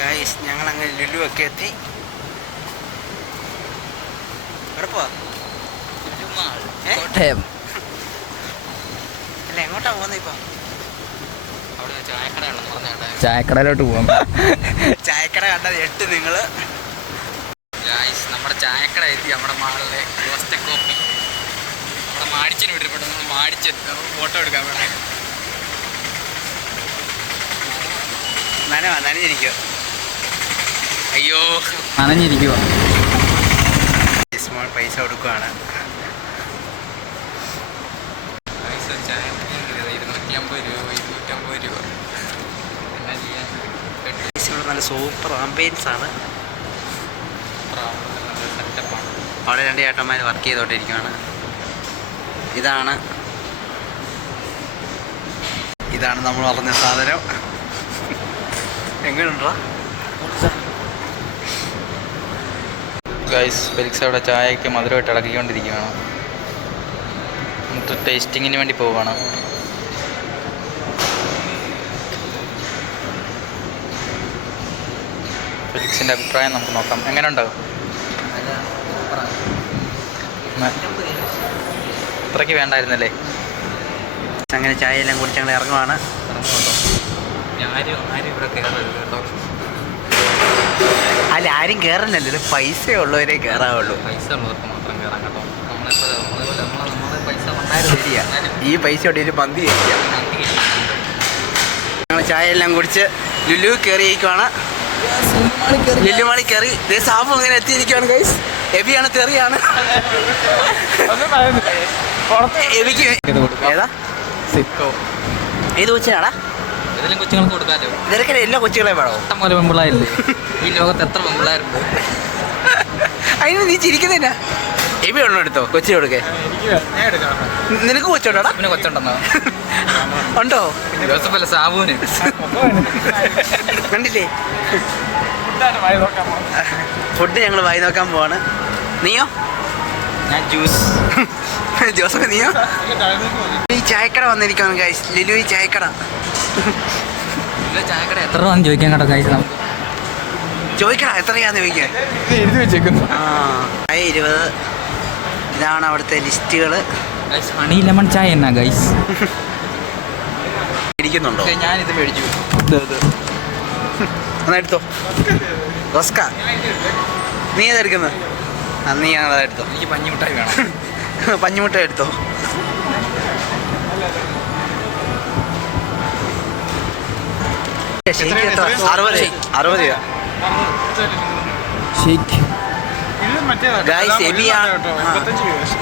Guys ഞങ്ങൾ അങ്ങ് ലുലുവൊക്കെ ഒക്കെ എത്തി? കോട്ടയം. അല്ല എങ്ങോട്ടാ പോകുന്നത് ഇപ്പം? ചായക്കടയിലോട്ട് പോവാം. ചായക്കട കണ്ടത് എട്ട് നിങ്ങൾ. ഗായ്സ് നമ്മുടെ ചായക്കട എത്തി നമ്മുടെ മാളിലെ റോസ്റ്റ കോപ്പി. നമ്മുടെ മാടിച്ചിന് വിട്ടിട്ടുണ്ട് നമ്മൾ മാടിച്ചെത്തി നമുക്ക് ഫോട്ടോ എടുക്കാൻ വേണ്ടി നനവാ നനഞ്ഞിരിക്കുക അയ്യോ. നനഞ്ഞിരിക്കുക സ്മോൾ പൈസ കൊടുക്കുവാണ്. പൈസ ചായ ഇരുന്നൂറ്റി രൂപ ഇരുന്നൂറ്റമ്പത് രൂപ. എന്നാ ചെയ്യാൻ? നല്ല സൂപ്പർ ആംബിയൻസ് ആണ്. അവിടെ രണ്ട് ചേട്ടന്മാർ വർക്ക് ചെയ്തോണ്ടിരിക്കുകയാണ് ഇതാണ്. ഇതാണ് നമ്മൾ പറഞ്ഞ സാധനം. എങ്ങനെയുണ്ടോ ഗൈസ് ഫെലിക്സ് അവിടെ ചായയൊക്കെ മധുരമായിട്ട് ഇളക്കിക്കൊണ്ടിരിക്കുകയാണ്. നമുക്ക് ടേസ്റ്റിങ്ങിന് വേണ്ടി പോവുകയാണ്. ഫെലിക്സിന്റെ അഭിപ്രായം നമുക്ക് നോക്കാം. എങ്ങനെ ഉണ്ടാവും അത്രയ്ക്ക് വേണ്ടായിരുന്നല്ലേ? അങ്ങനെ ചായയെല്ലാം കുടിച്ച് ഇറങ്ങുവാണ്. ആരും ആരും ഇവിടെ കയറരുത് കേട്ടോ. അല്ല ആരും കയറുന്നില്ലല്ലോ പൈസ ഉള്ളവരെ കയറാവുള്ളൂ പൈസ ഉള്ളവർക്ക് മാത്രം കയറാൻ കേട്ടോ. ഈ പൈസ ഒരു പന്തി കഴിക്കാം. ഞങ്ങൾ ചായ എല്ലാം കുടിച്ച് ലുലു കയറിയിരിക്കുവാണ്. ലുലു മാളി കയറി സാബു അങ്ങനെ എത്തിയിരിക്കുകയാണ് ഗൈസ് എബിയാണ് തെറിയാണ്. എബിക്ക് ഏതാ? ഏത് കൊച്ചിനാടാ? ഏതെങ്കിലും കൊച്ചുങ്ങൾക്ക് കൊടുക്കാമല്ലോ ഇതൊക്കെ എല്ലാ കൊച്ചുകളെയും വേണോ? ഇഷ്ടം പോലെ പെമ്പിള്ളാരില്ലേ? ഈ ലോകത്ത് എത്ര പെമ്പിള്ളാരുണ്ട്? അതിന് നീ ചിരിക്കുന്നില്ല. എബി ഉണ്ടോ എടുത്തോ? കൊച്ചി കൊടുക്കേ. നിനക്ക് കൊച്ചുണ്ടോടാ? പിന്നെ കൊച്ചുണ്ടെന്നോ. ഉണ്ടോ? ജോസഫ് അല്ല സാബുവിന്. കണ്ടില്ലേ? ഫുഡ് ഞങ്ങൾ വായി നോക്കാൻ പോവാണ്. നീയോ? ഞാൻ ജ്യൂസ്. ജോസഫ് നീയോ? ചായക്കട വന്നിരിക്കുന്നു ഗൈസ് ലിലു ഈ ചായക്കട. ചായക്കട എത്ര രൂപ ചോദിക്കാൻ കേട്ടോ ഗൈസ് നമുക്ക് ചോദിക്കടാ എത്രയാന്ന് ചോദിക്കാൻ? എഴുതി വെച്ചേക്കുന്നു. ആ ചായ ഇരുപത്. ഇതാണ് അവിടുത്തെ ലിസ്റ്റുകൾ ഹണി ലെമൺ ചായ എന്നാ ഗൈസ് ഇരിക്കുന്നുണ്ടോ? ഞാനിത് മേടിച്ചു. എന്നാ എടുത്തോ? റസ്ക. നീ ഏതെടുക്കുന്നത് അന്ന് നീ ഞങ്ങൾ എടുത്തോ. എനിക്ക് പഞ്ഞിമുട്ടായി വേണം. പഞ്ഞിമുട്ടായി എടുത്തോ? അറുപത്. അറുപത് രൂപ. ഷേക്ക് ഗായ്സ് എബിയാണ്.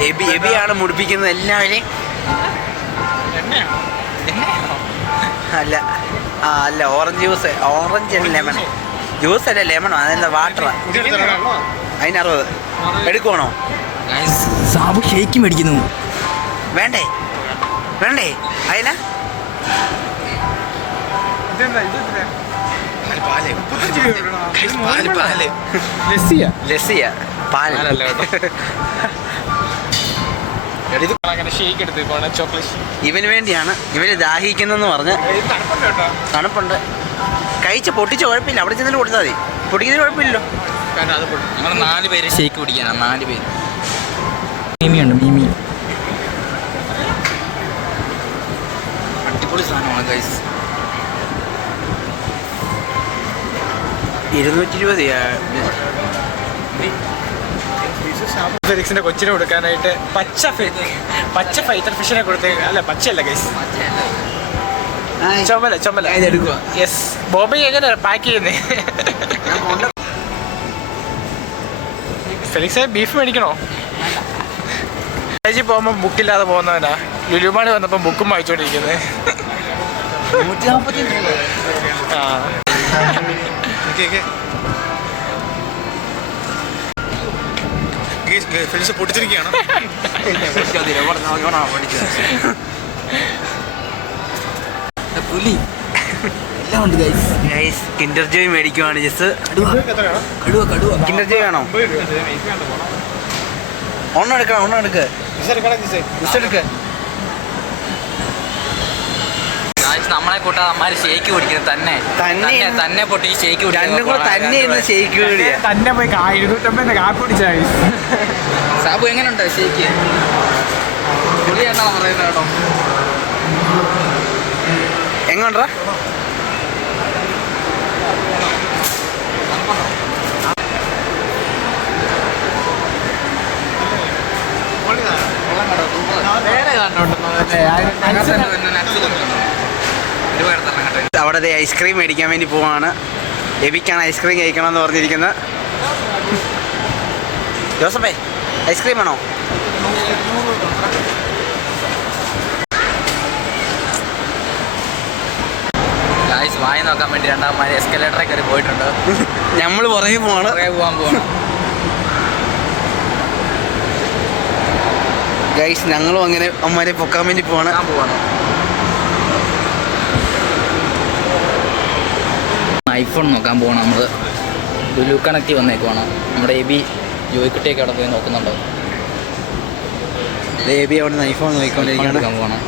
എബി എബിയാണ് മുടിപ്പിക്കുന്നത് എല്ലാവരെയും. അല്ല. ആ അല്ല orange juice. Orange and lemon. Juice അല്ല ലെമണോ അതെന്താ വാട്ടർ അതിന് അറുപത്. എടുക്കുവാണോ? ഗൈസ് സാബു ഷേക്ക് മേടിക്കുന്നു. വേണ്ടേ? വേണ്ടേ? അതിനാ? ഇവന് വേണ്ടിയാണ്. ഇവന് ദാഹിക്കുന്നെന്ന് പറഞ്ഞ്. തണുപ്പുണ്ട് കഴിച്ച് പൊട്ടിച്ച കുഴപ്പമില്ല. അവിടെ ചെന്നിട്ട് കൊടുത്താൽ മതി. പൊട്ടിക്കുന്നതിന് കുഴപ്പമില്ലല്ലോ. ഞങ്ങൾ നാല് പേര് ഷേക്ക് പിടിക്കാനാണ് നാല് പേര്. മീമിയുണ്ട് മീമി. അടിപൊളി സാധനമാണ് ഗൈസ് ഇരുന്നൂറ്റി ഇരുപത് ഫെലിക്സിന്റെ കൊച്ചിനെ കൊടുക്കാനായിട്ട് പച്ച പച്ച ഫൈറ്റർ ഫിഷിനെ കൊടുത്തേ അല്ല പച്ചയല്ല ഗൈസ് ചുമല ചുമല. എടുക്കുക യെസ് ബോബി എങ്ങനെ പാക്ക് ചെയ്യുന്നേ? ഫെലിക്സ് ബീഫ് മേടിക്കണോ? കോളേജിൽ പോകുമ്പോൾ ബുക്കില്ലാതെ പോകുന്നവനാ. ലുലുമാണി വന്നപ്പോൾ ബുക്കും വായിച്ചുകൊണ്ടിരിക്കുന്നത് ആ. ഫെലിസ് പൊട്ടിച്ചിരിക്കുകയാണ്. പുലി. എല്ലാം ഉണ്ട് ഗൈസ് ഗൈസ് കിൻഡർ ജോയ് മേടിക്കുവാണ് ജസ് കടുവ. കടുവ കിൻഡർ ജോയ് വേണോ? ഒന്നും എടുക്കണം ഒന്നും എടുക്ക്. ജസ് എടുക്ക്. ഗൈസ് നമ്മളെ കൂട്ടാ അമ്മാര് ഷേക്ക് കുടിക്കുന്നത് തന്നെ. തന്നെ. തന്നെ പൊട്ടി ഷേക്ക് രണ്ടും കൂടെ തന്നെ ഇരുന്ന് ഷേക്ക് കൂടിയ തന്നെ പോയി ഇരുന്നൂറ്റമ്പതിന്റെ കാപ്പി സാബു എങ്ങനെയുണ്ട് ഷേക്ക് പുളിയാണോ പറയുന്നത് കേട്ടോ? എങ്ങോട്ടാ? നേരെ കണ്ടോണ്ടെന്നോ അവിടെ ഐസ്ക്രീം മേടിക്കാൻ വേണ്ടി പോവാണ്. എബിക്കാണ് ഐസ്ക്രീം കഴിക്കണം എന്ന് പറഞ്ഞിരിക്കുന്നത്. ജോസഫേ ഐസ്ക്രീം ആണോ വായി നോക്കാൻ വേണ്ടി രണ്ടാമത് എസ്കലേറ്ററെ കയറി പോയിട്ടുണ്ട്. നമ്മൾ പുറകെ പോവാണ്. പുറകെ പോകാൻ പോവാണ്. ഗൈസ് ഞങ്ങളും അങ്ങനെ അമ്മമാരെ പൊക്കാൻ വേണ്ടി പോവാണ്. പോവാണ്. ഐഫോൺ നോക്കാൻ പോകണം നമ്മൾ ലുലു കണക്റ്റ് വന്നേക്കുവാണ്. നമ്മുടെ എ ബി ജോയിക്കുട്ടിയൊക്കെ അവിടെ പോയി നോക്കുന്നുണ്ടോ? ബി അവിടെ നിന്ന് ഐഫോൺ നോക്കിക്കൊണ്ടിരിക്കാൻ പോകണം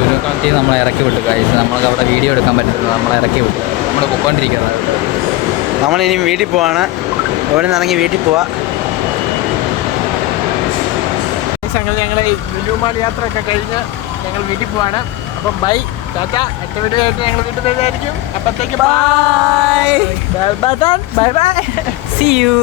ലുലു കണക്റ്റ് നമ്മളെ ഇറക്കി വിട്ടു കഴിച്ച് നമ്മൾക്ക് അവിടെ വീഡിയോ എടുക്കാൻ പറ്റുന്നത് നമ്മളെ ഇറക്കി വിട്ടു. നമ്മൾ പൊക്കോണ്ടിരിക്കുന്നത് നമ്മളിനി വീട്ടിൽ പോവാണ്. ഇവിടെ നിന്ന് ഇറങ്ങി വീട്ടിൽ പോവാ. ഞങ്ങൾ ഞങ്ങളെ ലുലുമാൾ യാത്ര ഒക്കെ കഴിഞ്ഞ് ഞങ്ങൾ വീട്ടിൽ പോവാണ്. അപ്പം ബൈ ടാറ്റ അടുത്ത വീഡിയോ ആയിട്ട് ഞങ്ങൾ വീട്ടിൽ വരുന്നതായിരിക്കും. അപ്പത്തേക്ക് bye bye bye bye see you